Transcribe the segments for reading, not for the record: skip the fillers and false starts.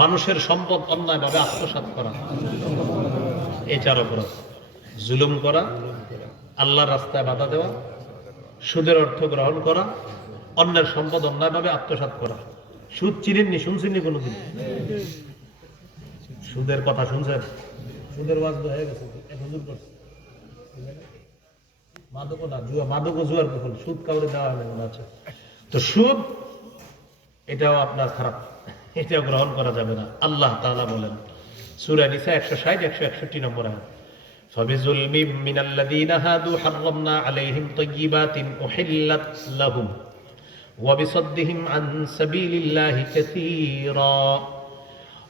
মানুষের সম্পদ অন্যায়ভাবে আত্মসাৎ করা, এই 4 অপরাধ। জুলুম করা, আল্লাহর রাস্তায় বাধা দেওয়া, সুদের অর্থ গ্রহণ করা, অন্যের সম্পদ অন্যায়ভাবে আত্মসাৎ করা। সুদ চিনেননি, শুনছেননি কোনোদিন? সুদের কথা শুনছেন? সুদের ওয়াজ হয়ে গেছে, মাদকও না, জুয়া, মাদকও জুয়ার কখন, সুদ কাউরে দেওয়া হয় না মনে আছে। তো সুদ এটাও আপনার খারাপ, এটাও গ্রহণ করা যাবে না। আল্লাহ তাআলা বলেন সূরা নিসা 160 161 নম্বর আয়াত, ফাবিজুলমিম মিনাল্লাযীনা হাদু হাররামনা আলাইহিম তাইয়্যিবাতিন উহিল্লাত লাহুম ওয়া বিসাদ্দিহিম আন সাবিলিল্লাহি কাসীরা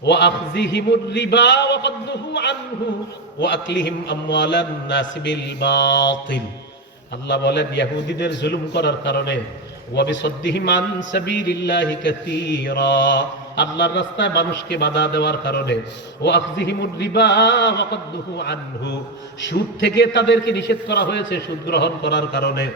ওয়া আখযিহিমুর রিবা ওয়া কাদ্দুহু আনহু ওয়া আকলিহিম আমওয়ালান নাস বিল বাতিল। আল্লাহ বলেন ইহুদীদের জুলুম করার কারণে, ওয়া বিসাদ্দিহিম আন সাবিলিল্লাহি কাসীরা, আল্লাহর রাস্তায় মানুষকে বাধা দেওয়ার কারণে, ওয়া আখযিহিমুর রিবা ওয়া কাদ্দুহু আনহু, সুদ থেকে তাদেরকে নিষেধ করা হয়েছে সুদ গ্রহণ করার কারণে,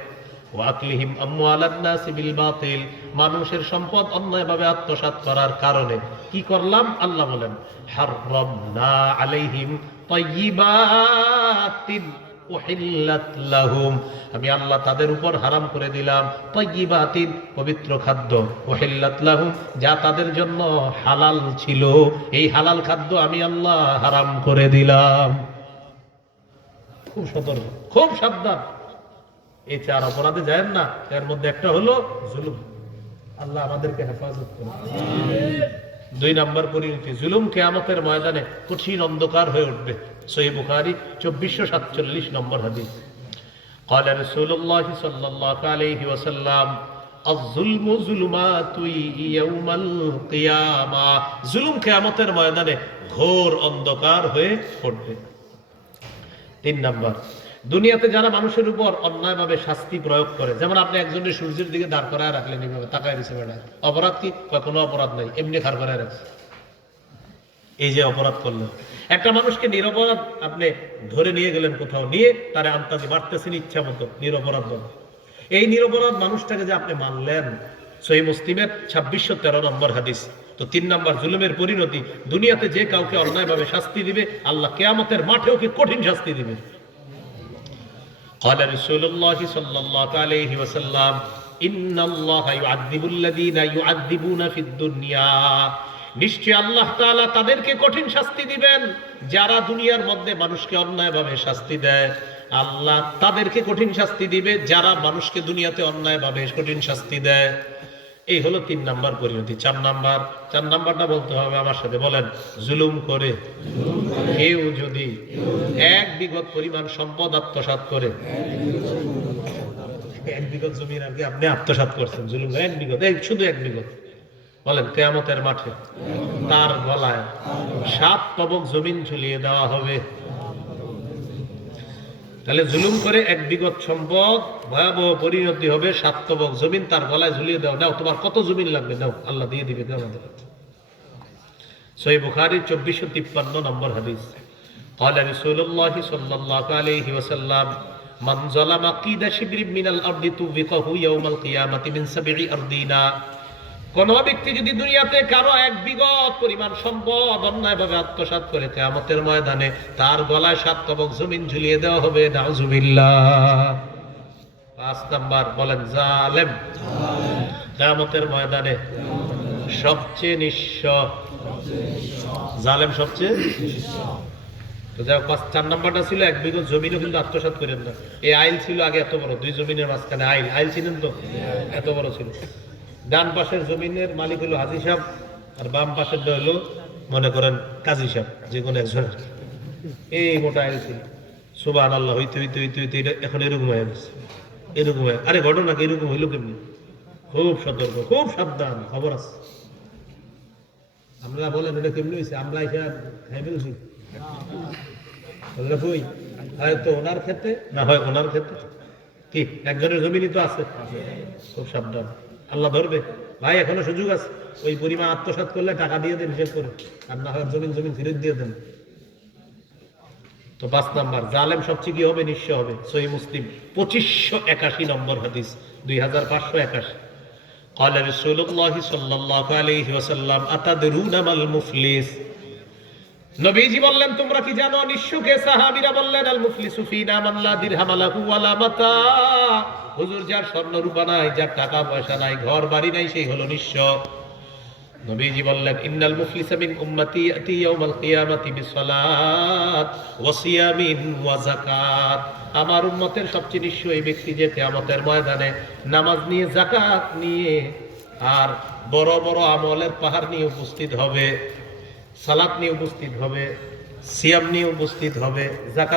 ওয়া আকলিহিম আমওয়ালান নাস বিল বাতিল, মানুষের সম্পদ অন্যায়ভাবে আত্মসাৎ করার কারণে। কি করলাম? আল্লাহ বলেন হাররামনা আলাইহিম তাইয়্যিবাতিন উহিল্লাত লাহুম, আমি আল্লাহ তাদের উপর হারাম করে দিলাম তাইয়্যিবাতিন, পবিত্র খাদ্য, উহিল্লাত লাহুম, যা তাদের জন্য হালাল ছিল, এই হালাল খাদ্য আমি আল্লাহ হারাম করে দিলাম। খুব সতর্ক, খুব সাবধান, এই 4 অপরাধে যায়েন না। এর মধ্যে একটা হলো জুলুম। আল্লাহ আমাদেরকে হেফাজত করুন। 2 নম্বর পরিণতি, জুলুম কিয়ামতের ময়দানে কঠিন অন্ধকার হয়ে উঠবে। সহিহ বুখারী 2447 নম্বর হাদিস, قال رسول الله صلى الله عليه وسلم الظلم ظلمات يوم القيامة, জুলুম কিয়ামতের ময়দানে ঘোর অন্ধকার হয়ে পড়বে। 3 নম্বর, দুনিয়াতে যারা মানুষের উপর অন্যায়ভাবে শাস্তি প্রয়োগ করে, যেমন আপনি একজনের সূর্যের দিকে দাঁড় করায় রাখলেন, এইভাবে তাকায় দিছে, বেড়া অপরাধ কি? কোনো অপরাধ নাই, এমনি খাড় করায় রাখছে, এই যে অপরাধ করলেন। একটা মানুষকে নিরপরাধ আপনি ধরে নিয়ে গেলেন কোথাও, নিয়ে তারে আন্তাজি মারতেছেন ইচ্ছা মতো, নিরপরাধ বলে। এই নিরপরাধ মানুষটাকে যে আপনি মানলেন, সহিহ মুসলিমের 2613 নম্বর হাদিস। তো 3 নম্বর জুলুমের পরিণতি, দুনিয়াতে যে কাউকে অন্যায়ভাবে শাস্তি দিবে, আল্লাহ কিয়ামতের মাঠেও কি কঠিন শাস্তি দিবে। قال رسول الله صلى الله عليه وسلم إن الله يعذب الذين يعذبون في الدنيا, নিশ্চয় আল্লাহ তাআলা তাদেরকে কঠিন শাস্তি দিবেন যারা দুনিয়ার মধ্যে মানুষকে অন্যায়ভাবে শাস্তি দেয়। আল্লাহ তাদেরকে কঠিন শাস্তি দিবে যারা মানুষকে দুনিয়াতে অন্যায়ভাবে কঠিন শাস্তি দেয়। এই হলো 3 নম্বর পরিণতি। 4 নাম্বারটা বলতে হবে আমার সাথে, বলেন। জুলুম করে কেউ যদি 1 বিঘত পরিমাণ সম্পদ আত্মসাৎ করে, 1 বিঘত জমি আর কি আপনি আত্মসাৎ করছেন, জুলুম 1 বিঘত, শুধু 1 বিঘত, বলেন কিয়ামতের মাঠে তার গলায় 7 তবক জমিন ঝুলিয়ে দেওয়া হবে। তাহলে জুলুম করে 1 বিঘত সম্পদ, ভয়াবহ পরিণতি হবে 7 তবক জমিন তার গলায় ঝুলিয়ে দেওয়া। নাও তোমার কত জমিন লাগবে, নাও, আল্লাহ দিয়ে দিবে আমাদের। সহিহ বুখারী 2453 নম্বর হাদিস, قال رسول الله صلى الله عليه وسلم من ظلم قيد شبر من الارض توبقه يوم القيامه من 7 أرضنا, কোন ব্যক্তি যদি দুনিয়াতে কারো 1 বিঘত পরিমাণ সম্পদ অন্যায়ভাবে আত্মসাৎ করে, কিয়ামতের ময়দানে তার গলায় 7 তবক জমিন ঝুলিয়ে দেওয়া হবে। নাউজুবিল্লাহ। 5 নাম্বার, বলেন জালেম কিয়ামতের ময়দানে সবচেয়ে নিঃস্ব, জালেম সবচেয়ে নিঃস্ব। তো যাই হোক, 4 নাম্বারটা ছিল 1 বিঘত জমিনও কিন্তু আত্মসাৎ করেন না। এই আইল ছিল আগে এত বড়, 2 জমিনের মাঝখানে আইল ছিলেন তো, এত বড় ছিল। ডান পাশের জমিনের মালিক হলো হাজি সাহেব, আর বাম পাশের হলো মনে করেন কাজী সাহেব, যে কোনো একজনের। এই মোটা আইল ছিল। সুবহানাল্লাহ, হইতে হইতে হইতে হইতে এখন এরকম হয়ে গেছে, এরকম হয়ে। আরে ঘটনা কি এরকম হইলো কেমনি? খুব সতর্ক, খুব সাবধান, খবর আছে। আমরা বলেন এটা কেমনি হয়েছে, আমরা এসে খাই ফেলছি, হয়তো ওনার ক্ষেত্রে না হয় ওনার ক্ষেত্রে, কি একজনের জমিনই তো আছে। খুব সাবধান, আল্লাহ ধরবে। ভাই এখনো সুযোগ আছে, ওই পরিমাণ আত্মসাৎ করলে টাকা দিয়ে দেন হিসেব করে, আর না হয় জমিন ফেরত দিয়ে দেন। তো 5 নাম্বার, জালেম সবচেয়ে কি হবে? নিঃস্ব হবে। সহিহ মুসলিম 2581 নম্বর হাদিস, 2581। قال رسول الله صلى الله عليه وسلم أتدرون ما المفلس নবীজি বললেন তোমরা কি জানো নিঃস্বকে? সাহাবীরা বললেন আল মুফলিসু ফিনা মান লা দিরহাম লাহু ওয়ালা মাতা, হুজুর যার স্বর্ণ রূপা নাই, যার টাকা পয়সা নাই, ঘর বাড়ি নাই, সেই হলো নিঃস্ব। নবীজি বললেন ইন্নাল মুফলিসা মিন উম্মতি ইয়াতি ইয়াউমাল কিয়ামাতি বিসসালাত ওয়া সিয়ামিন ওয়া যাকাত, আমার উম্মতের সবচেয়ে নিঃস্ব এই ব্যক্তি যে কিয়ামতের ময়দানে নামাজ নিয়ে, যাকাত নিয়ে আর বড় বড় আমলের পাহাড় নিয়ে উপস্থিত হবে, সালাত নিয়ে উপস্থিত হবে, সিয়াম নিয়ে উপস্থিত হবে, যাকাত